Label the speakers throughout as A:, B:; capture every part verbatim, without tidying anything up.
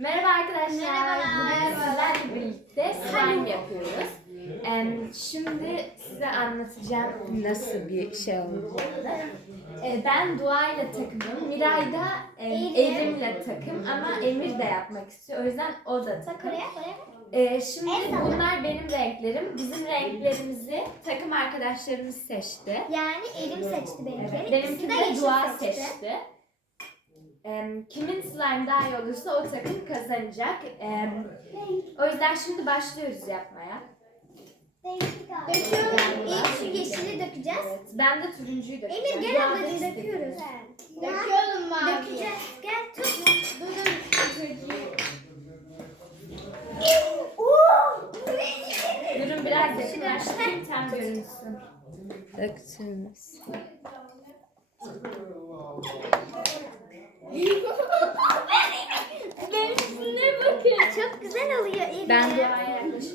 A: Merhaba arkadaşlar.
B: Merhabalar.
A: Bugün sizlerle birlikte slime yapıyoruz. Ee, Şimdi size anlatacağım nasıl bir şey olduğunu. Ee, Ben Dua ile takımım. Miray da e, Erim'le takım ama Emir de yapmak istiyor. O yüzden o da takım. Ee, Şimdi bunlar benim renklerim. Bizim renklerimizi takım arkadaşlarımız seçti.
B: Yani Elim seçti benimki.
A: Evet, benimki de Dua seçti. Em, Kimin slime daha iyi olursa o takım kazanacak. Em, O yüzden şimdi başlıyoruz yapmaya.
B: Döküyorum. İlk şu yeşili dökeceğiz.
A: Evet, ben de turuncuyu dökeceğim.
B: Emir gel
A: Dua
B: ablacığım
A: destek.
B: döküyoruz.
C: Döküyorum mavi.
B: Dökeceğiz. Gel tut.
C: Durun çocuğu.
A: Durun biraz yakınlaştırayım tam görünsün. Döktünüz.
B: Benimkine bakın. Çok güzel oluyor Emir.
A: Ben Dua'ya yaklaşayım.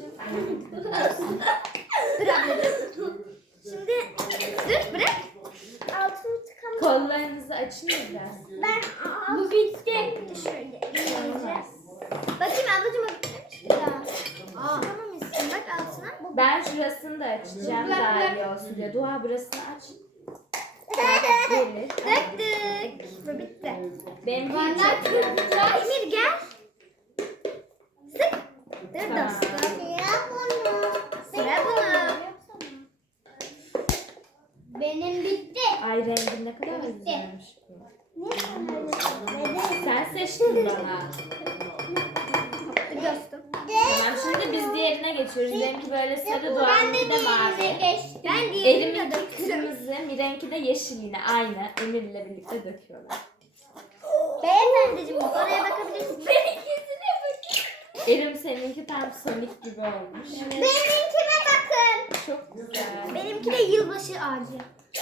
B: Dur ablacığım. Şimdi dur bırak. Altını tıkamış.
A: Kollarınızı açın biraz.
B: Ben bu bitti. Şöyle. Bakayım ablacığım o bitmemiş mi daha? Aa. Tamam bak altına.
A: Ben şurasını da açacağım daha iyi olsun diye. Dua burasını aç. Gelir.
B: Döktük. Bu bitti.
A: Benim
B: Emir gel. Sık. Dur
A: Tamam.
B: dostum. Sıra bunu. Sıra bunu.
C: Benim bitti.
A: Ay rengin ne kadar güzelmiş bu.
B: Ne
A: Sen seçtin bana.
B: Dur dostum.
A: Tamam şimdi biz diğerine geçiyoruz. Benimki böyle sarı, Doğan'ınki de mavi.
C: geçtim.
B: Ben diğerini de
A: Eliminki
B: döküyorum.
A: kırmızı, Mirenki de yeşil yine aynı. Emir'le birlikte döküyorlar.
B: Beyefendiciğim oraya bakabilirsin. Benimkisine bakın.
A: Erim seninki tam Sonic gibi olmuş.
B: Benimkine bakın.
A: Çok güzel.
B: Benimki de yılbaşı ağacı.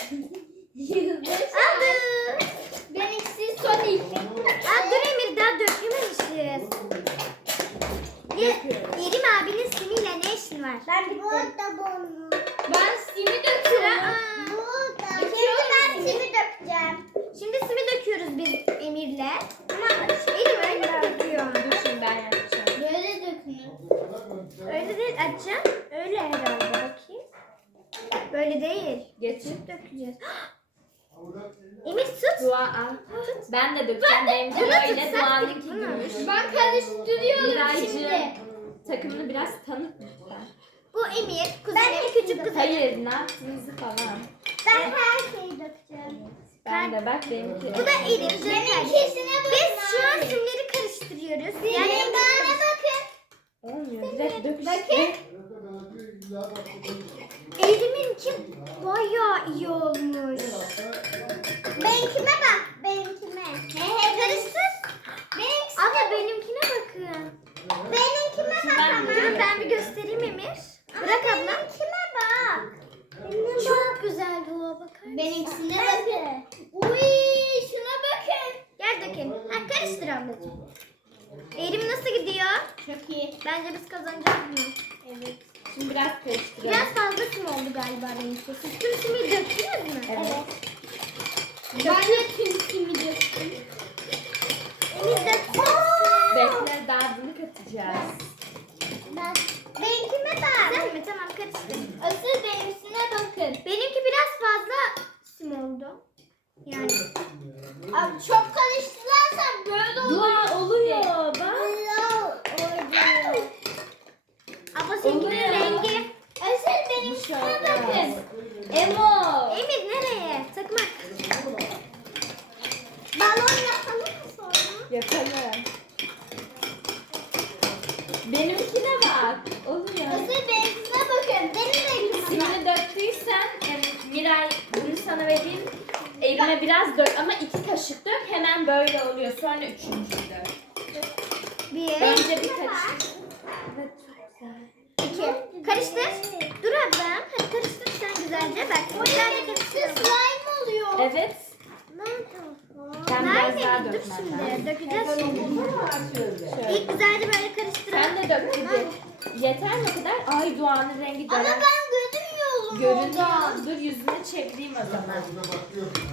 B: Aldı.
C: Benimkisi Sonic.
B: Aa, dur Emir daha dökememişiz. Ye, Yerim abinin simiyle ne işin var? Ben bittim.
C: Ben simi
B: Sıra.
C: döküyorum.
B: Aa. Şimdi ben simi dökeceğim. Şimdi simi döküyoruz biz Emir'le. Ama Elim öyle döküyor.
A: Dur şimdi ben yapacağım.
C: Böyle dökünür.
B: Öyle değil açacağım. Öyle herhalde bakayım. Böyle değil.
A: Getir.
B: Dökeceğiz. Emir tut.
A: Dua al. Ben de dökeceğim. Benimki
B: Bunu
A: böyle
B: tutsak
A: Doğan'ınki
B: bunu.
A: gümüş.
C: Ben karıştırıyorum
A: Miraycığım
C: şimdi.
A: takımını biraz tanıt lütfen.
B: Bu Emir. Kuzenim küçük kuzenim.
A: Hayır ne yaptığınızı falan.
B: Ben her şeyi dökeceğim.
A: Ben de bak benimki.
B: Bu da Elim.
C: Benimkisine bakın.
B: Biz şu an simleri karıştırıyoruz. Yani bana bakın.
A: Olmuyor. Direkt dök.
C: Bakın.
B: Elimin kim bayağı iyi olmuş. Benimkime bak. Benimkime. He he karıştır. Benimkine. Abla benimkine bakın. Benimkime
A: Şimdi ben
B: bak. Dur ben bir göstereyim Emir. Bırak abla. Benimkime bak. Çok güzel bu bakar mısın?
C: Benimkisine bakın. Uy, şuna bakın.
B: Gel dökelim. Ha, karıştır ablacığım. Elim nasıl gidiyor?
C: Çok iyi.
B: Bence biz kazanacağız mı?
A: Evet. Şimdi biraz karıştıralım.
B: Biraz fazla sim oldu galiba benimki. Siz tüm simi döktünüz mü?
A: Evet.
C: Ben de tüm simi döktüm.
B: Emir döktü.
A: Bekle daha bunu katacağız.
B: Ben. Benimkime bak. Güzel mi? Tamam karıştır.
C: Asıl benimkisine bakın.
B: Benimki biraz fazla sim oldu. Yani.
C: Abi çok karıştırırsan böyle olur.
A: Dua oluyor bak.
B: Abla seninkinin
A: Oluyor.
B: rengi.
C: Asıl benimkisine bakın.
A: Emo.
B: Emir nereye? Takmak. Balon yapalım mı sonra?
A: Yapalım. Benimkine bak. Oluyor.
C: Asıl benimkisine bakın. Benim rengime bak.
A: Simini döktüysen yani Miray bunu sana vereyim. Elime biraz dök ama iki kaşık dök hemen böyle oluyor. Sonra üçüncü dök.
B: Bir.
A: Önce bir karıştır. Evet çok güzel.
B: İki. Karıştır. Dur ablam. Hadi karıştır sen güzelce. Bak. Güzelce karıştır.
C: Slime oluyor.
A: Evet. Ben biraz daha
B: Nerede? Dur
A: dökmem
B: şimdi.
A: lazım.
B: Dökeceğiz şimdi.
A: Şöyle.
B: İlk güzelce böyle karıştıralım.
A: Sen de dök hadi. Yeter mi o kadar? Ay Doğan'ın rengi
C: Ama
A: garip.
C: ben görünmüyorum.
A: Görünüyor. Dur yüzüne çevireyim o zaman.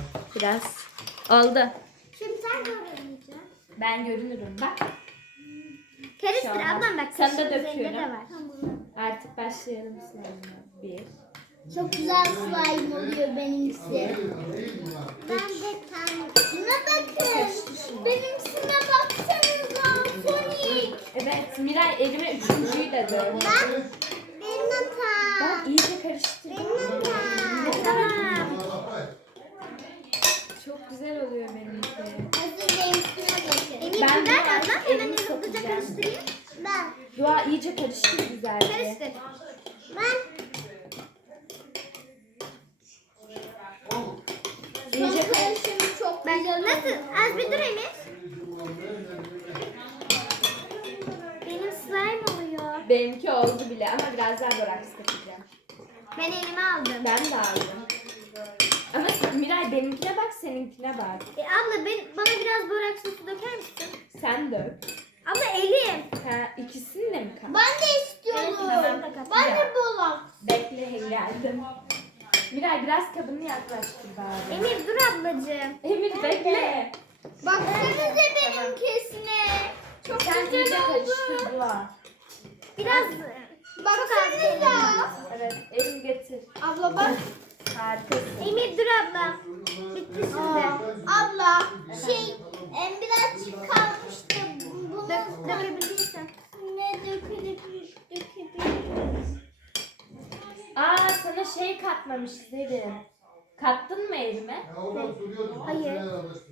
A: Biraz. Oldu.
B: Şimdi sen görüneceksin.
A: Ben görünürüm bak.
B: Karıştır
A: Şu an-
B: ablam bak.
A: Sen de
B: kaşığın üzerinde
A: döküyorum.
B: de var.
A: Artık başlayalım slime'ına. Bir.
C: Çok güzel slime oluyor benimkisi. Ben de kendim. Şuna bakın. Benimkisine baksanıza. Sonic.
A: Evet Miray elime üçüncüyü de dök.
C: Ben. Benim hatam.
A: Ben iyice karıştırdım.
C: Benim hatam.
B: Tamam.
A: Çok güzel oluyor benimki.
C: Hazır benimkisine bakın.
B: Emir
A: Ben
B: ver
A: bunu
B: ablam.
A: artık
B: Hemen
A: elimi
B: hızlıca
A: sokacağım.
B: karıştırayım.
C: Ben.
A: Dua iyice karıştır güzelce.
B: Karıştır.
C: Ben.
A: İyice
C: Son
A: karıştır.
C: karışımı çok
B: Ben
C: güzel oldu.
B: nasıl? Az bir dur Emir. Benim slime oluyor.
A: Benimki oldu bile ama biraz daha boraks katacağım.
B: Ben elime aldım.
A: Ben de aldım. Ama Miray benimkine bak seninkine bak.
B: E, abla ben, bana biraz boraks sosu döker misin?
A: Sen dök.
B: Abla elim.
A: Ha, ikisini de mi kat?
C: Ben de istiyorum.
B: Evet, tamam, da kat.
C: Ben de bulam.
A: Bekle geldim. Miray biraz kabını yaklaştır bari.
B: Emir dur ablacığım.
A: Emir bekle.
C: Baksanıza benimkisine. Çok
A: Sen iyice
C: güzel oldu.
A: karıştır Dua.
B: Biraz
C: Baksanıza.
A: Evet elini getir.
C: Abla bak.
A: Harikasın.
B: Emir dur abla. Bitti şimdi.
C: Aa, abla şey em, birazcık kalmıştı. Bunu
B: Dök, dökebildiysen.
C: ne dökülüp dökebiliriz.
A: Aa sana şey katmamış dedim. Kattın mı elime?
B: Hayır.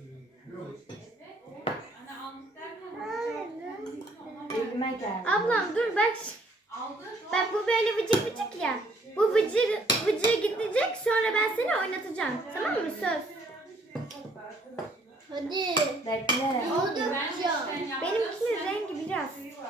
A: Elime geldi.
B: Ablam dur bak. Bak bu böyle vıcık vıcık ya. Bu vıcığı, vıcığı gidecek sonra ben seni oynatacağım. Tamam mı? Söz.
C: Hadi.
A: Bekle.
C: O dökeceğim.
B: Benimkinin rengi biraz.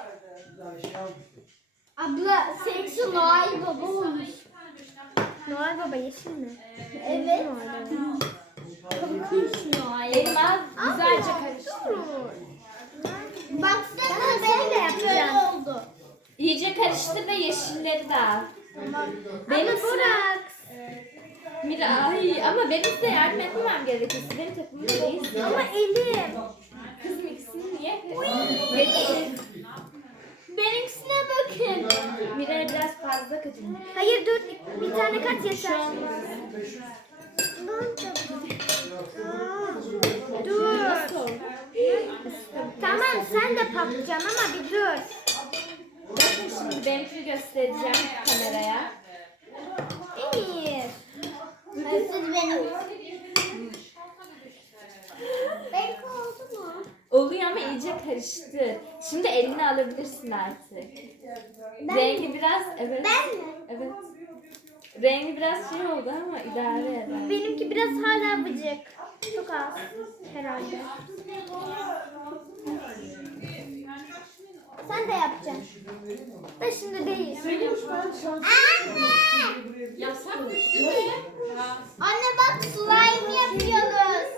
C: Abla seksi Noel Baba olmuş.
B: Noel Baba yeşil mi?
C: Evet.
B: Noel Baba.
C: Korkunç Noel.
A: Elim az güzelce karıştır.
C: Baksana
B: Ben
C: benim
B: de
C: de
B: yapacağım.
C: böyle oldu.
A: İyice karıştır ve yeşilleri de al. Benim
B: Ama
A: sıra.
B: Burak.
A: Miray ama benim size yardım etmem gerekiyor. Siz benim takımım değilsiniz.
B: Ama elim.
A: Kızım ikisini niye? Getir.
C: Benimkisine bakın.
A: Miray biraz fazla katın.
B: Hayır dur. Bir tane kat
A: Şu
B: yeter.
A: an
B: Dur.
A: nasıl oldu?
B: Tamam sen de patlayacaksın ama bir dur.
A: Bakın şimdi benimkini göstereceğim kameraya.
B: Emir.
C: Hazır benim. Belki oldu mu?
A: Oluyor ama iyice karıştır. Şimdi elini alabilirsin artık. Rengi biraz evet.
C: Ben mi?
A: Evet. Rengi biraz şey oldu ama idare eder.
B: Benimki biraz hala vıcık. Çok az herhalde. Sen de yapacaksın. Da şimdi değil.
C: Anne! Anne bak slime yapıyoruz.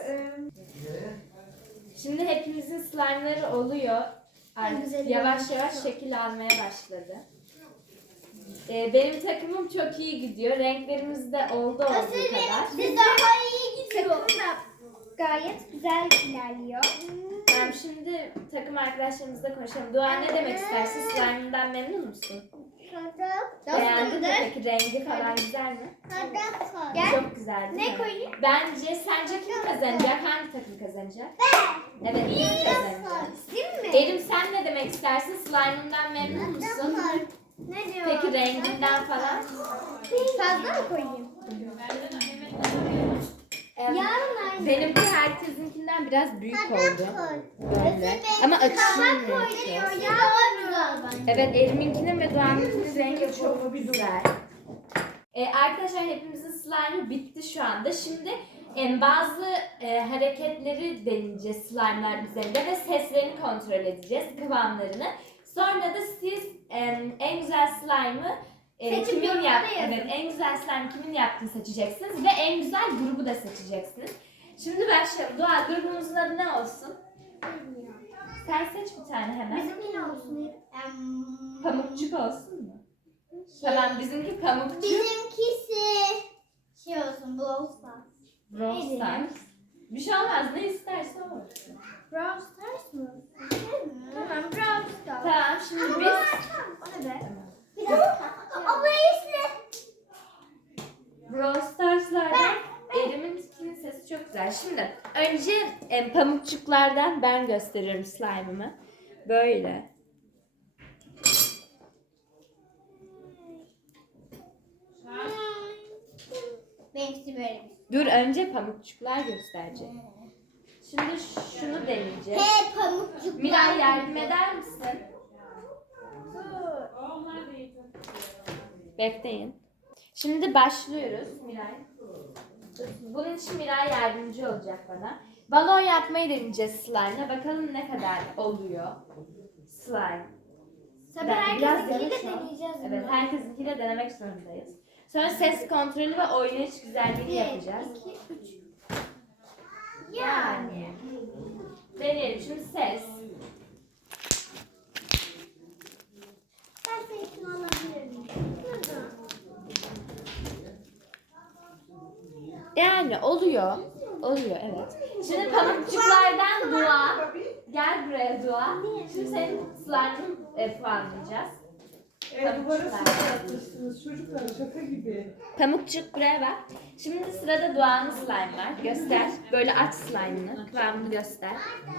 A: Şimdi hepimizin slime'ları oluyor. Artık
B: güzeli
A: yavaş yavaş şekil almaya başladı. Ee, benim takımım çok iyi gidiyor. Renklerimiz de oldu
C: Hazır
A: olduğu kadar.
C: benimkisi daha iyi gidiyor.
B: Takım da gayet güzel ilerliyor.
A: Ben şimdi takım arkadaşlarımızla konuşalım. Dua ne demek istersin? Slime'ından memnun musun? Beğendin mi peki? Rengi falan güzel mi?
B: Gel.
A: Çok güzel değil
B: Ne
A: mi?
B: koyayım?
A: Bence sence kim kazanacak? Hangi takım kazanacak? Evet biz kazanacağız.
B: Değil mi?
A: Erim sen ne demek istersin? Slime'ından memnun musun?
B: Ne diyor?
A: Peki renginden falan?
B: Fazla mı koyayım?
A: Evet.
B: Yarın aynı.
A: Benimki herkesinkinden biraz büyük oldu. Böyle. Ama açılmıyor çok. Evet Erim'inkinin ve Doğan'ınkinin rengi çok güzel. Ee, arkadaşlar hepimizin slime'ı bitti şu anda. Şimdi e, bazı e, hareketleri deneyeceğiz slime'lar üzerinde ve seslerini kontrol edeceğiz, kıvamlarını. Sonra da siz e, en güzel slime'ı e,
B: Seçip
A: kimin
B: yorumlara
A: yap
B: yazın.
A: evet en güzel slime kimin yaptığını seçeceksiniz ve en güzel grubu da seçeceksiniz. Şimdi başlayalım. Doğa grubumuzun adı ne olsun? Sen seç bir tane hemen.
B: Bizimki ne olsun?
A: Pamukçuk olsun mu? Tamam bizimki pamukçuk.
C: Bizimkisi şey olsun Brawl Stars.
A: Brawl Stars. Bir şey olmaz ne isterse o olsun.
B: Brawl Stars mı? Tamam Brawl Stars.
A: Tamam şimdi biz
B: O ne be?
C: Ama işte.
A: Brawl Stars'lardan Erim'in skin sesi çok güzel. Şimdi önce em, pamukçuklardan ben gösteriyorum slime'ımı. Böyle.
C: Benimkisi böyle.
A: Dur önce pamukçuklar gösterecek. Şimdi şunu deneyeceğiz.
C: He pamukçuk.
A: Miray yardım eder misin? Bekleyin. Şimdi başlıyoruz Miray. Bunun için Miray yardımcı olacak bana. Balon yapmayı deneyeceğiz slime'la. Bakalım ne kadar oluyor slime.
B: Tabii
A: Ben biraz
B: herkesinkiyle
A: yavaş ol.
B: deneyeceğiz.
A: Evet, herkesinkiyle denemek zorundayız. Sonra ses kontrolü ve oynayış güzelliğini yapacağız.
B: iki, üç. Yani.
A: Deneyelim. Şimdi ses.
B: Ben seninkini alabilir miyim?
A: Yani oluyor. Oluyor evet. Şimdi pamukçuklardan Dua. Gel buraya Dua. Şimdi senin slime'ını e, puanlayacağız.
D: E, duvara sıkı yapmışsınız çocuklar şaka gibi.
A: Pamukçuk buraya bak. Şimdi sırada Dua'nın slime var. Göster. Böyle aç slime'ını. Kıvamını göster.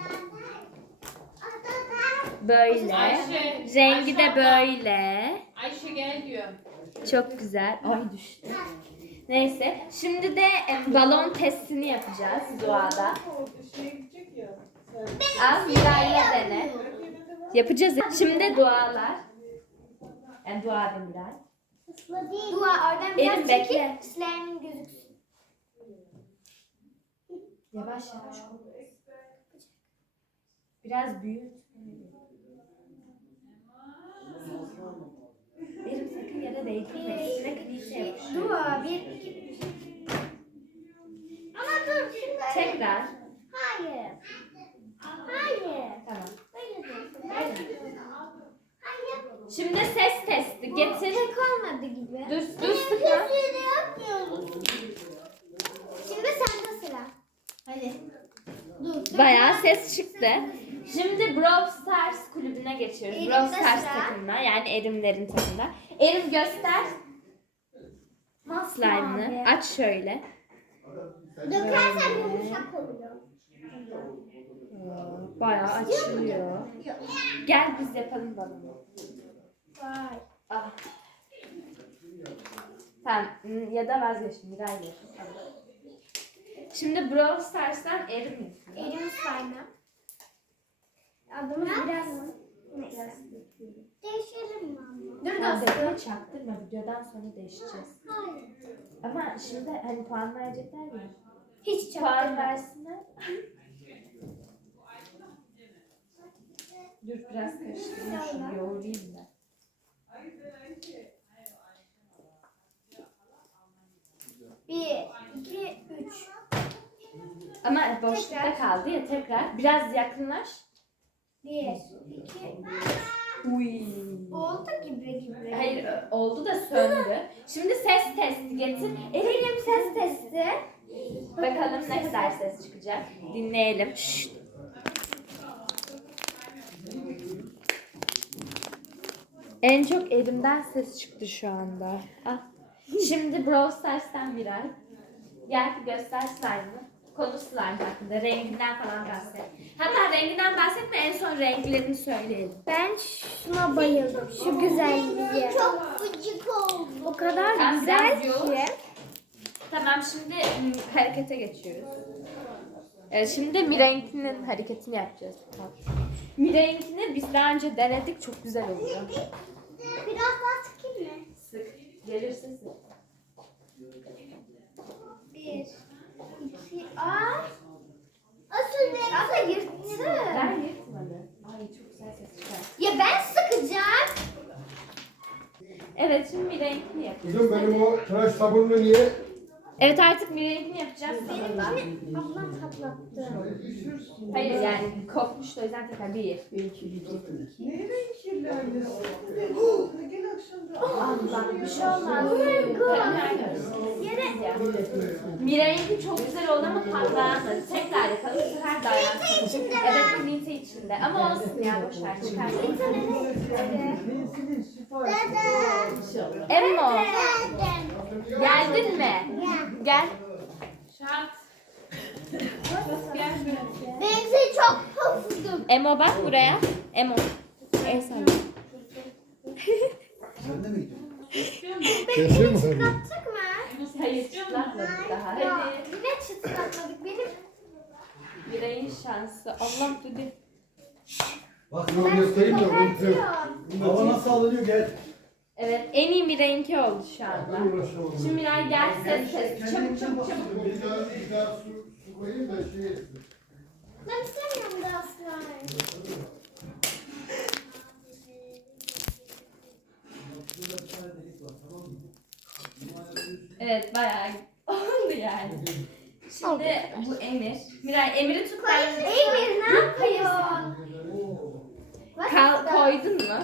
A: Böyle.
E: Ayşe,
A: Rengi de
E: Ayşe abla.
A: böyle.
E: Ayşe gel diyor.
A: Çok güzel. Ay düştü. Neyse. Şimdi de e, balon testini yapacağız Dua'da.
D: O şeye gidecek ya.
A: Al Miray'la dene. Yapacağız. Şimdi dualar. Yani dua da Miray.
B: Dua oradan biraz
A: Elim
B: çekip
A: bekle.
B: slime'in gözüksün.
A: Yavaş yavaş. Biraz büyüt. Elim sakın yere değdirme. Üstüne klişe yapışıyor.
B: Dua bir, iki, üç. Ama dur şimdi.
A: Tekrar.
B: Hayır. Hayır.
A: Tamam.
B: Böyle dursun. Hayır.
A: Şimdi ses testi. Getir.
B: Tek olmadı gibi.
A: Dur, dur sıkma.
B: Şimdi sende sıra.
C: Hadi.
A: Bayağı ses çıktı. Şimdi Brawl Stars kulübüne geçiyoruz.
B: Erim'de
A: Brawl Stars
B: sıra.
A: takımına. Yani Erimlerin takımına. Erim göster slime'ını.
B: Masmavi.
A: Aç şöyle.
C: Dökersen yumuşak oluyor.
A: Bayağı açılıyor. Gel biz yapalım balonu.
B: Vay.
A: Ah. Tamam hmm, ya da vazgeçtim. Miray yapsın. Tamam. Şimdi Brawl Stars'tan Erim yapıyor.
B: Elim slime'ı. Adımız biraz... Neyse.
C: Değişelim mi ama?
B: Dur
A: Ya
B: dostum.
A: bekle çaktırma. Videodan sonra değişeceğiz.
C: Hayır.
A: Ama şimdi hani puan verecekler ya.
B: Hiç
A: Puan
B: çaktırma.
A: versinler. Dur biraz karıştırayım şunu yoğurayım da.
B: Bir, iki, üç.
A: Ama boşlukta
B: Tekrar.
A: kaldı ya tekrar. Biraz yakınlaş.
B: Bir, iki,
A: Uy.
B: oldu gibi gibi.
A: Hayır ö- oldu da söndü. Şimdi ses testi getir.
B: Elim ses testi.
A: Bakalım ne kadar ses çıkacak. Dinleyelim. Şşt. En çok elimden ses çıktı şu anda. Ah. Şimdi Brawl Stars'tan Miray. Gel bir göster slime'ı. Konu slime hakkında. Renginden falan bahset. Hatta renginden bahsetme en son renklerini söyleyelim.
B: Ben şuna bayıldım. Şu güzelliğe.
C: Çok gıcık oldu.
B: O kadar
A: Sen
B: güzel
A: biraz yoğur.
B: ki.
A: Tamam şimdi mm, harekete geçiyoruz. Evet, şimdi Miray'ınkinin hareketini yapacağız. Miray'ınkini biz daha önce denedik. Çok güzel oluyor.
C: Biraz daha sıkayım mı?
A: Sık. Gelirse sık.
B: Bir, iki, aa.
C: Asıl ben
B: Abla yırttı.
A: Ben yırtmadı. Ay çok güzel ses çıkar.
B: Ya ben sıkacağım.
A: Evet şimdi Miray'ınkini yapacağız.
F: Kızım benim o tıraş sabununu niye?
A: Evet artık Miray'ınkini yapacağız. Sonunda.
B: Ablam patlattı.
A: Hayır yani kopmuştu o yüzden tekrar bir.
D: Neyle kirli anne? Gel akşam da.
A: Allah bir şey olmaz.
B: Yere.
A: Miray'ınki çok güzel oldu ama patlayamadı. Tekrar yapalım. Bu sefer daha yapalım. Evet, Knite içinde. Ama olsun ya boş ver çıkar.
D: Neyse şifa inşallah.
A: Emo. Geldin mi? Gel.
C: Benimki çok hafiftim.
A: Emo bak buraya. Emo. El salla.
F: Kesin mi?
B: Çıtlatacak mı?
A: Hayır çıtlatmadık daha.
B: Ya,
A: Hadi.
B: yine çıtlatmadık. Benim
A: Miray'ın şansı. Allah dedi.
F: Bak yol göstereyim de unutuyorum.
E: Hava nasıl alınıyor gel.
A: Evet en iyi Miray'ınki oldu şu anda.
F: Ben uğraşamam.
A: Şimdi Miray gel ses ses. Çabuk çabuk çabuk.
F: Bir daha, bir daha su, su koyayım da şey etsin.
B: ben istemiyorum daha slime.
A: Evet bayağı oldu yani. Şimdi bu Emir. Miray Emir'i tut ben.
B: Emir ne yapıyorsun?
A: Kal, koydun mu?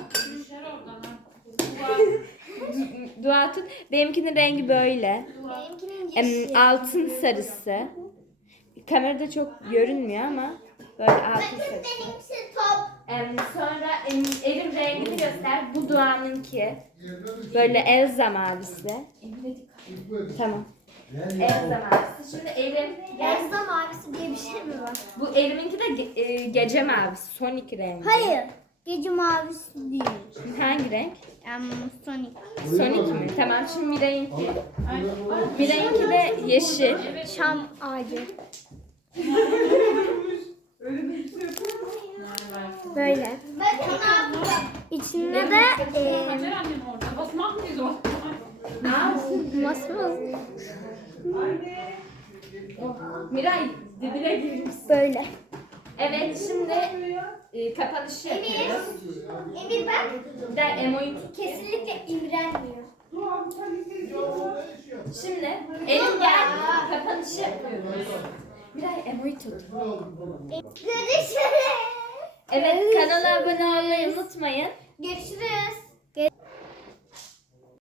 A: Dua tut. Benimkinin rengi böyle.
B: Benimkinin
A: Em,
B: yeşil.
A: altın sarısı. Kamerada çok görünmüyor ama böyle altın sarısı.
C: Benimki top.
A: Em, sonra em, evin rengini göster. Bu Doğan'ınki. Böyle Elza mavisi. Tamam. Elza mavisi. Şimdi evin gel.
B: Ezda mavisi diye bir şey mi var?
A: Bu eviminki de ge- e, gece mavisi. Sonic rengi.
C: Hayır. Gece mavisi değil.
A: Hangi renk?
C: Um, Sonic.
A: Sonic mi? Tamam şimdi Miray'ınki. Miray'ınki de yeşil.
B: Şam ağacı.
D: Öyle bir şey yapıyor mu?
B: Böyle.
C: Bakın ne yapacağım.
B: İçinde de e, masmaz
D: Anne.
A: Miray dibine girmiş.
B: böyle.
A: Evet şimdi e, kapanışı yapıyoruz.
C: Emir bak.
A: Bir de Emo'yu
C: Kesinlikle imrenmiyor.
A: Şimdi Elim gel kapanışı yapıyoruz. Miray Emo'yu tut.
C: Görüşürüz.
A: Evet kanala abone olmayı unutmayın.
C: Görüşürüz.